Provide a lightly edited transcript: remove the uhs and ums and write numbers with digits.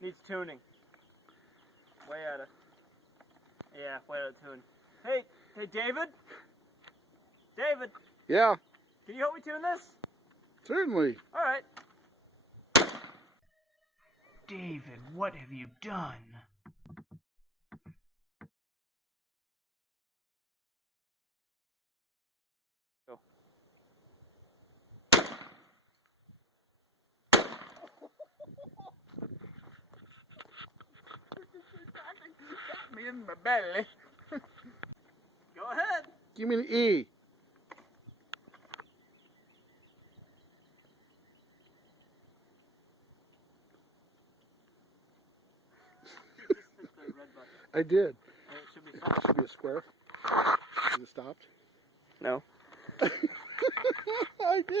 Needs tuning. Way out of tune. Hey, David? David, Yeah, can you help me tune this? certainly. All right. David, what have you done? Go. Me in my belly. Go ahead. Give me an E. I did. It should be It fine. should be a square. Is it stopped? No. I did.